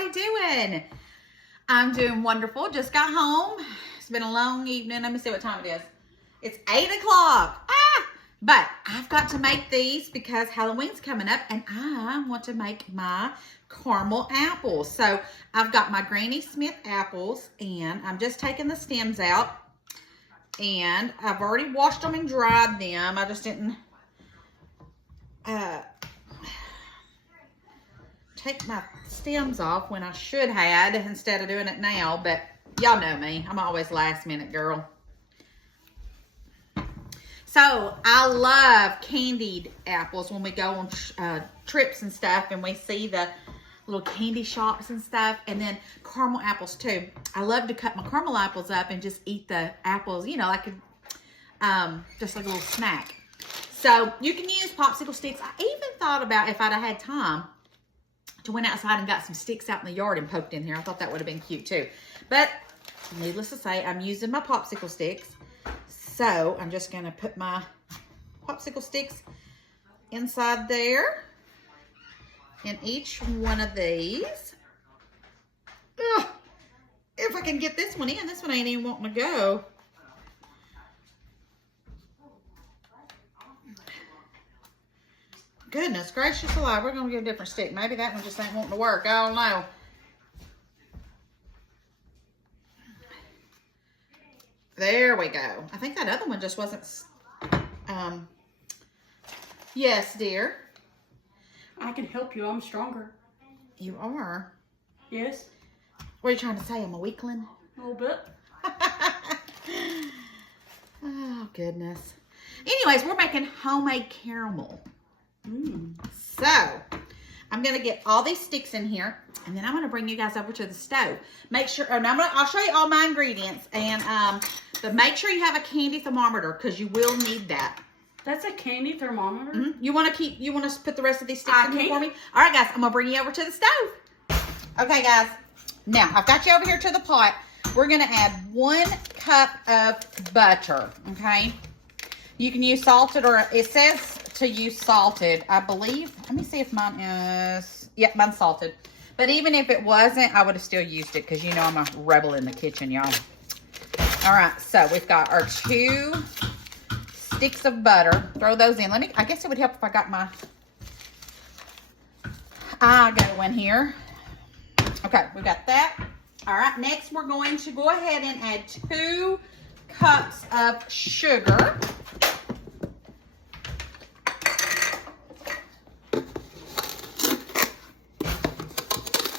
everybody doing? I'm doing wonderful. Just got home. It's been a long evening. Let me see what time it is. It's 8 o'clock. But I've got to make these because Halloween's coming up and I want to make my caramel apples. So I've got my Granny Smith apples and I'm just taking the stems out. And I've already washed them and dried them. I just didn't take my stems off when I should have instead of doing it now. But y'all know me. I'm always last minute girl. So I love candied apples when we go on trips and stuff and we see the little candy shops and stuff, and then caramel apples too. I love to cut my caramel apples up and just eat the apples, you know, like just like a little snack. So you can use popsicle sticks. I even thought about if I'd have had time to went outside and got some sticks out in the yard and poked in here. I thought that would have been cute too. But needless to say, I'm using my popsicle sticks. So I'm just going to put my popsicle sticks inside there in each one of these. Ugh, if I can get this one in. This one ain't even wanting to go. Goodness gracious alive. We're going to get a different stick. Maybe that one just ain't wanting to work. I don't know. There we go. I think that other one just wasn't, yes, dear. I can help you. I'm stronger. You are? Yes. What are you trying to say? I'm a weakling? A little bit. Oh, goodness. Anyways, we're making homemade caramel. So, I'm going to get all these sticks in here, and then I'm going to bring you guys over to the stove. Make sure, and I'll show you all my ingredients, and but make sure you have a candy thermometer because you will need that. That's a candy thermometer? Mm-hmm. You want to put the rest of these sticks in here for me? All right, guys, I'm going to bring you over to the stove. Okay, guys. Now, I've got you over here to the pot. We're going to add 1 cup of butter, okay? You can use salted, or it says to use salted, I believe. Let me see if mine is, yep, mine's salted. But even if it wasn't, I would have still used it because you know I'm a rebel in the kitchen, y'all. All right, so we've got our 2 sticks of butter. Throw those in. I guess it would help if I got my eye going here. Okay, we got that. All right, next we're going to go ahead and add 2 cups of sugar.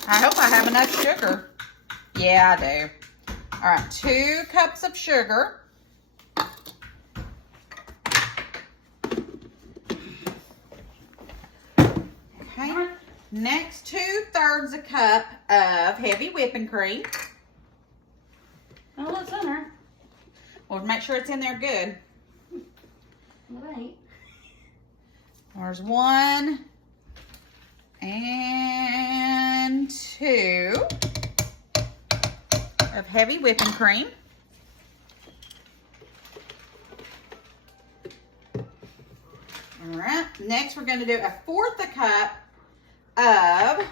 I hope I have enough sugar. Yeah, I do. All right, 2 cups of sugar. Okay. Next, 2/3 a cup of heavy whipping cream. Oh, what's in there? Well, make sure it's in there good. All right. There's 1 and 2 of heavy whipping cream. All right. Next, we're going to do 1/4 a cup of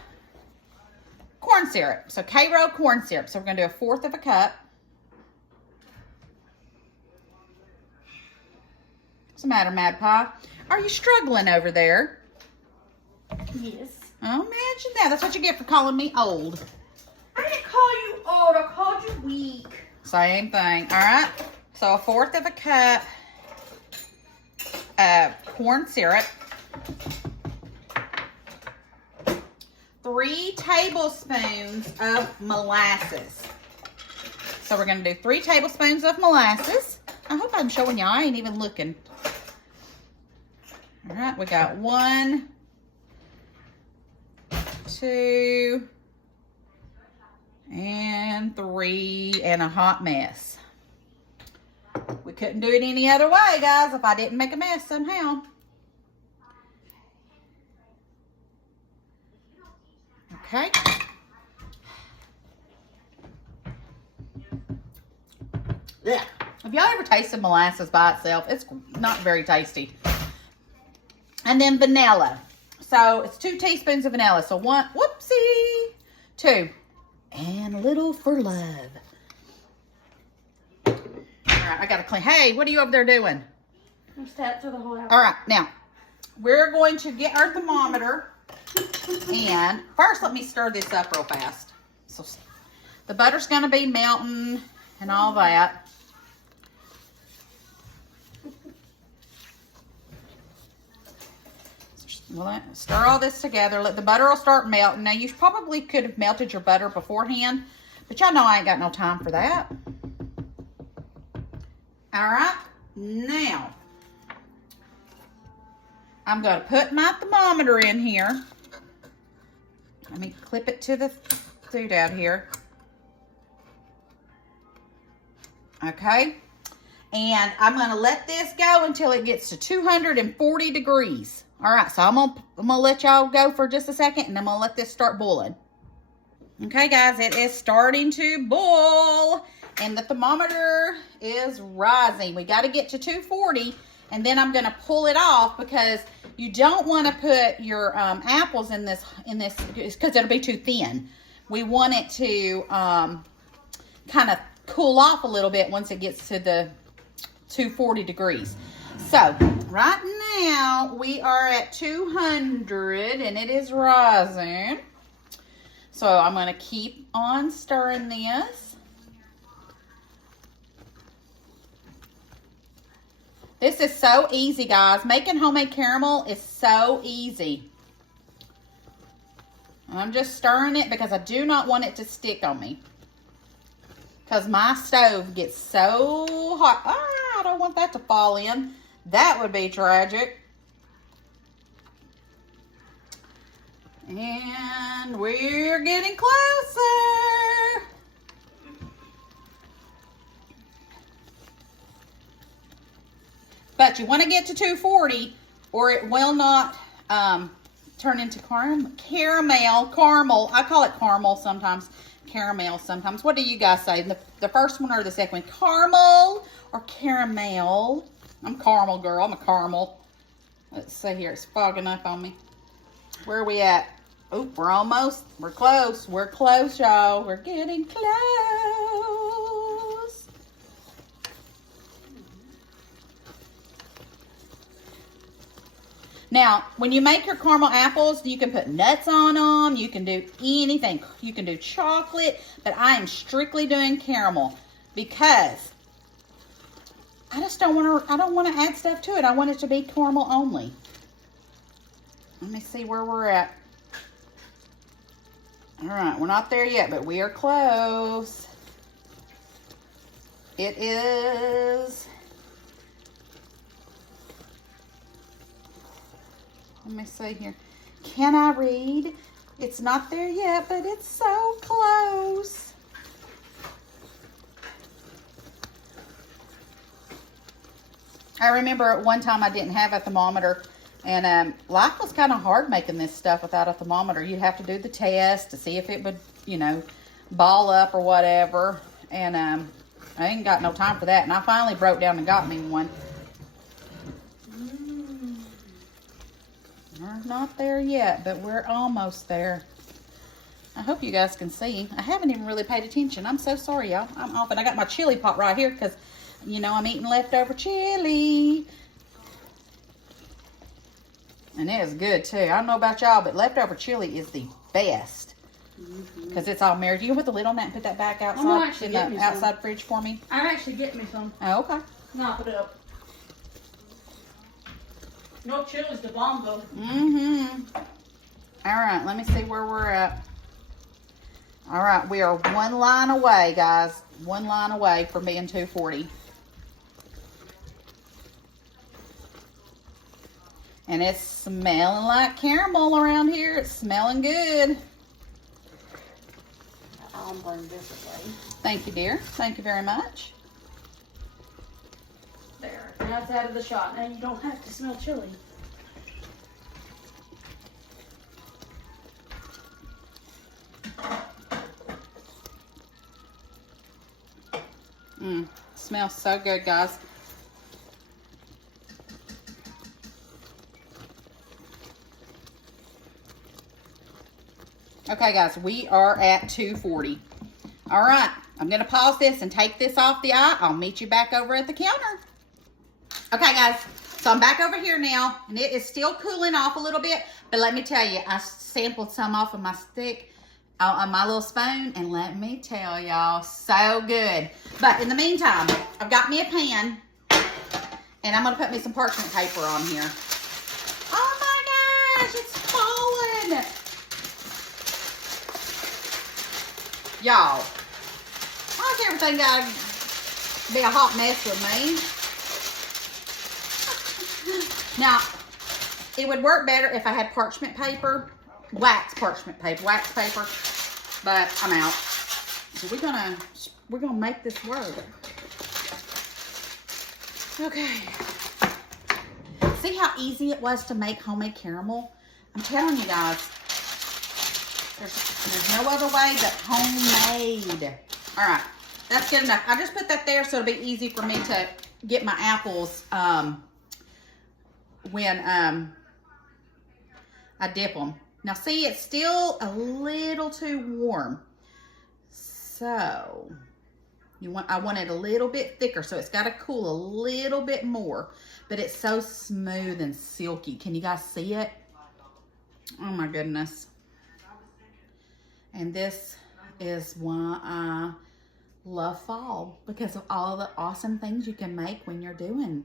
corn syrup. So Karo corn syrup. So we're going to do 1/4 of a cup. What's the matter, Mad Pie? Are you struggling over there? Yes. Oh, imagine that. That's what you get for calling me old. I didn't call you old. I called you weak. Same thing. All right. So 1/4 of a cup of corn syrup. 3 tablespoons of molasses. So we're going to do 3 tablespoons of molasses. I hope I'm showing y'all. I ain't even looking. All right. We got 1, 2, and 3, and a hot mess. We couldn't do it any other way, guys, if I didn't make a mess somehow. Okay. Yeah. Have y'all ever tasted molasses by itself? It's not very tasty. And then vanilla. So it's 2 teaspoons of vanilla. So 2 2. And a little for love. All right, I got to clean. Hey, what are you over there doing? I'm step through the whole house. All right, now, we're going to get our thermometer. And first, let me stir this up real fast. So the butter's going to be melting and all that. Well, stir all this together. Let the butter will start melting. Now, you probably could have melted your butter beforehand, but y'all know I ain't got no time for that. All right, now I'm going to put my thermometer in here. Let me clip it to the doodad here. Okay, and I'm going to let this go until it gets to 240 degrees. All right, so I'm gonna let y'all go for just a second, and I'm gonna let this start boiling. Okay, guys, it is starting to boil, and the thermometer is rising. We got to get to 240, and then I'm gonna pull it off because you don't want to put your apples in this because it'll be too thin. We want it to kind of cool off a little bit once it gets to the 240 degrees. So right now we are at 200 and it is rising. So I'm going to keep on stirring this. This is so easy, guys. Making homemade caramel is so easy. I'm just stirring it because I do not want it to stick on me. Because my stove gets so hot. Ah, I don't want that to fall in. That would be tragic. And we're getting closer. But you want to get to 240 or it will not turn into caramel. I call it caramel sometimes. Caramel sometimes. What do you guys say? The first one or the second one? Caramel or caramel? I'm caramel girl. I'm a caramel. Let's see here. It's fogging up on me. Where are we at? Oh, we're close. We're close, y'all. We're getting close. Now, when you make your caramel apples, you can put nuts on them. You can do anything. You can do chocolate, but I am strictly doing caramel because I don't want to add stuff to it. I want it to be caramel only. Let me see where we're at. All right, we're not there yet, but we are close. It is. Let me see here. Can I read? It's not there yet, but it's so close. I remember at one time I didn't have a thermometer, and life was kind of hard making this stuff without a thermometer. You'd have to do the test to see if it would, ball up or whatever. And I ain't got no time for that. And I finally broke down and got me one. We're not there yet, but we're almost there. I hope you guys can see. I haven't even really paid attention. I'm so sorry, y'all. I'm off, and I got my chili pot right here because I'm eating leftover chili. And it is good, too. I don't know about y'all, but leftover chili is the best. Because it's all marinated. You can put the lid on that and put that back outside in the outside fridge for me? I'm actually getting me some. Oh, okay. No, put it up. No chili's the bomb, though. All right, let me see where we're at. All right, we are one line away, guys. One line away from being 240. And it's smelling like caramel around here. It's smelling good. I'll burn this away. Thank you, dear. Thank you very much. There. Now it's out of the shot. Now you don't have to smell chili. Smells so good, guys. Okay, guys, we are at 240. All right, I'm going to pause this and take this off the eye. I'll meet you back over at the counter. Okay, guys, so I'm back over here now, and it is still cooling off a little bit, but let me tell you, I sampled some off of my stick on my little spoon, and let me tell y'all, so good. But in the meantime, I've got me a pan, and I'm going to put me some parchment paper on here. Oh my gosh, it's falling. Y'all, why does everything gotta be a hot mess with me? Now, it would work better if I had parchment paper, wax paper, but I'm out. So we're gonna make this work. Okay. See how easy it was to make homemade caramel? I'm telling you guys, there's no other way but homemade. All right, that's good enough. I just put that there so it'll be easy for me to get my apples when I dip them. Now see, it's still a little too warm. So I want it a little bit thicker, so it's got to cool a little bit more. But it's so smooth and silky. Can you guys see it? Oh my goodness. And this is why I love fall, because of all the awesome things you can make when you're doing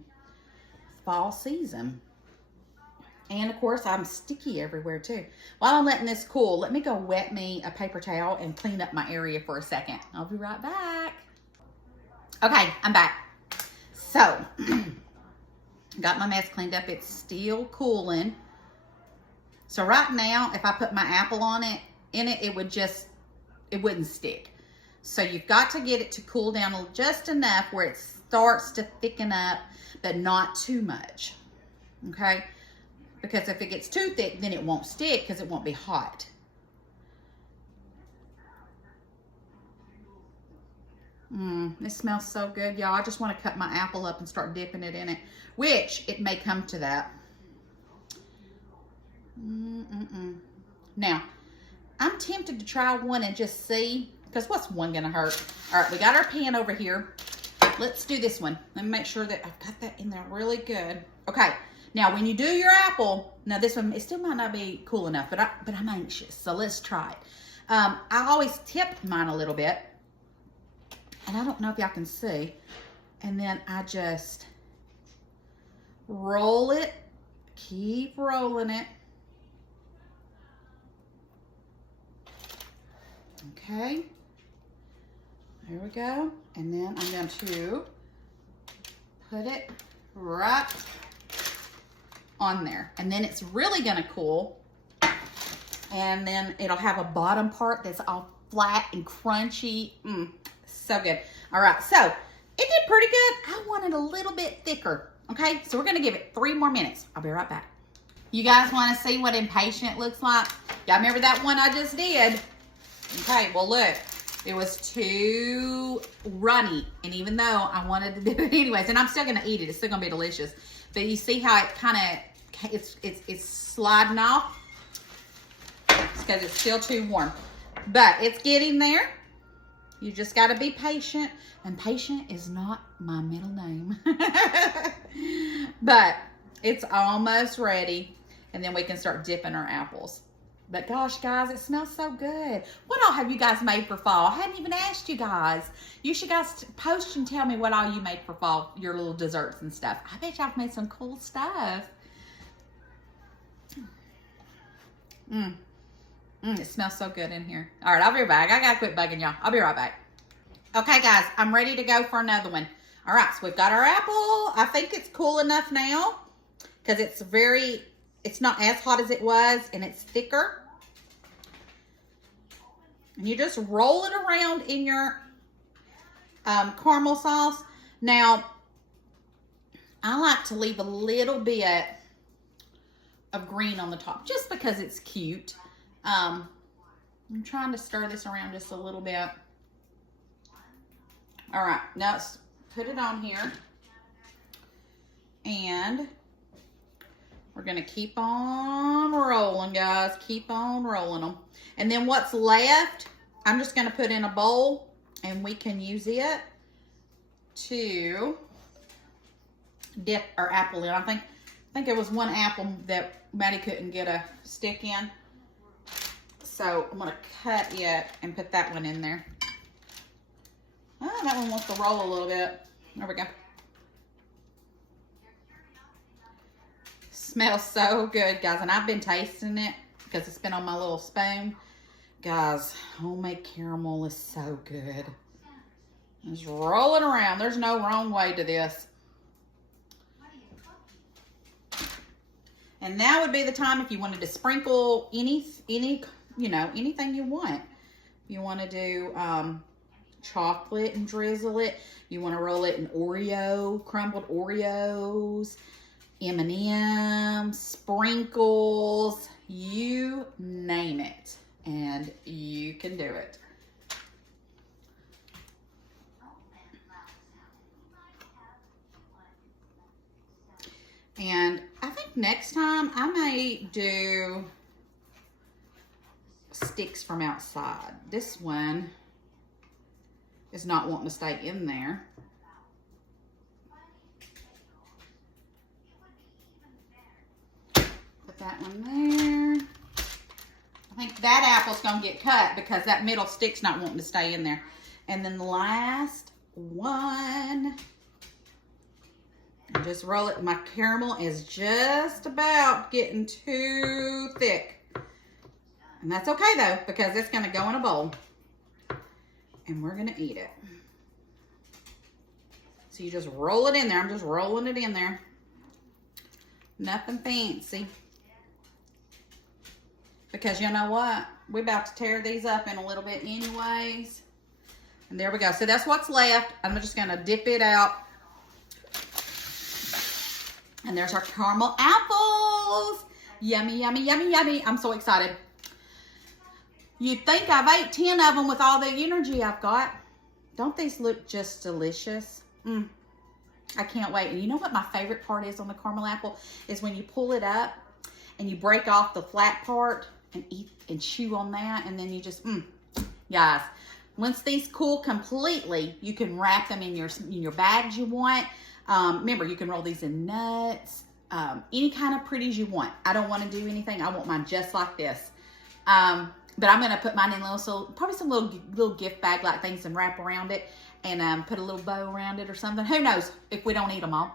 fall season. And of course, I'm sticky everywhere too. While I'm letting this cool, let me go wet me a paper towel and clean up my area for a second. I'll be right back. Okay, I'm back. So, got my mess cleaned up. It's still cooling. So right now, if I put my apple in it, it wouldn't stick. So you've got to get it to cool down just enough where it starts to thicken up, but not too much. Okay? Because if it gets too thick, then it won't stick because it won't be hot. It smells so good, y'all. I just want to cut my apple up and start dipping it in it, which it may come to that. Now, I'm tempted to try one and just see, because what's one gonna hurt? All right, we got our pan over here. Let's do this one. Let me make sure that I've got that in there really good. Okay, now when you do your apple, now this one, it still might not be cool enough, but I'm anxious, so let's try it. I always tip mine a little bit, and I don't know if y'all can see, and then I just roll it, keep rolling it. Okay, there we go. And then I'm going to put it right on there. And then it's really going to cool. And then it'll have a bottom part that's all flat and crunchy. So good. All right, so it did pretty good. I want it a little bit thicker. Okay, so we're going to give it 3 more minutes. I'll be right back. You guys want to see what impatient looks like? Y'all remember that one I just did? Okay, well look, it was too runny, and even though I wanted to do it anyways, and I'm still gonna eat it, it's still gonna be delicious. But you see how it kind of, it's sliding off? It's because it's still too warm. But it's getting there. You just gotta be patient, and patient is not my middle name. But it's almost ready, and then we can start dipping our apples. But gosh, guys, it smells so good. What all have you guys made for fall? I hadn't even asked you guys. You should guys post and tell me what all you made for fall, your little desserts and stuff. I bet y'all made some cool stuff. It smells so good in here. All right, I'll be right back. I gotta quit bugging y'all. I'll be right back. Okay, guys, I'm ready to go for another one. All right, so we've got our apple. I think it's cool enough now because it's not as hot as it was, and it's thicker. And you just roll it around in your caramel sauce. Now, I like to leave a little bit of green on the top just because it's cute. I'm trying to stir this around just a little bit. All right, now let's put it on here. And We're going to keep on rolling, guys. Keep on rolling them. And then what's left, I'm just going to put in a bowl, and we can use it to dip our apple in. I think it was one apple that Maddie couldn't get a stick in. So I'm going to cut it and put that one in there. Oh, that one wants to roll a little bit. There we go. Smells so good, guys. And I've been tasting it because it's been on my little spoon. Guys, homemade caramel is so good. Just roll it around. There's no wrong way to this. And now would be the time if you wanted to sprinkle any you know, anything you want. You want to do chocolate and drizzle it. You want to roll it in Oreo, crumbled Oreos, M&M's, sprinkles, you name it. And you can do it. And I think next time I may do sticks from outside. This one is not wanting to stay in there. Put that one there. I think that apple's gonna get cut because that middle stick's not wanting to stay in there. And then the last one, and just roll it. My caramel is just about getting too thick. And that's okay though, because it's gonna go in a bowl. And we're gonna eat it. So you just roll it in there. I'm just rolling it in there. Nothing fancy. Because you know what? We're about to tear these up in a little bit anyways. And there we go. So that's what's left. I'm just gonna dip it out. And there's our caramel apples. Yummy, yummy, yummy, yummy. I'm so excited. You'd think I've ate 10 of them with all the energy I've got. Don't these look just delicious? I can't wait. And you know what my favorite part is on the caramel apple? Is when you pull it up and you break off the flat part and eat and chew on that. And then you just, guys, once these cool completely, you can wrap them in your bags you want. Remember, you can roll these in nuts, any kind of pretties you want. I don't want to do anything. I want mine just like this. But I'm going to put mine in probably some little gift bag like things and wrap around it and put a little bow around it or something. Who knows if we don't eat them all.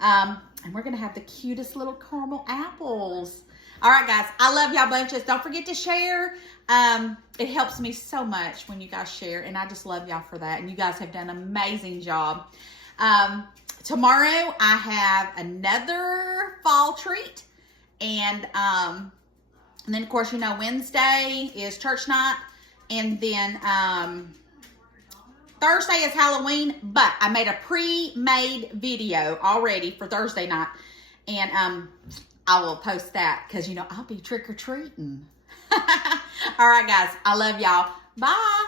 And we're going to have the cutest little caramel apples. All right, guys. I love y'all bunches. Don't forget to share. It helps me so much when you guys share. And I just love y'all for that. And you guys have done an amazing job. Tomorrow I have another fall treat. And then, of course, you know, Wednesday is church night. And then Thursday is Halloween. But I made a pre-made video already for Thursday night. And I will post that because, you know, I'll be trick-or-treating. All right, guys. I love y'all. Bye.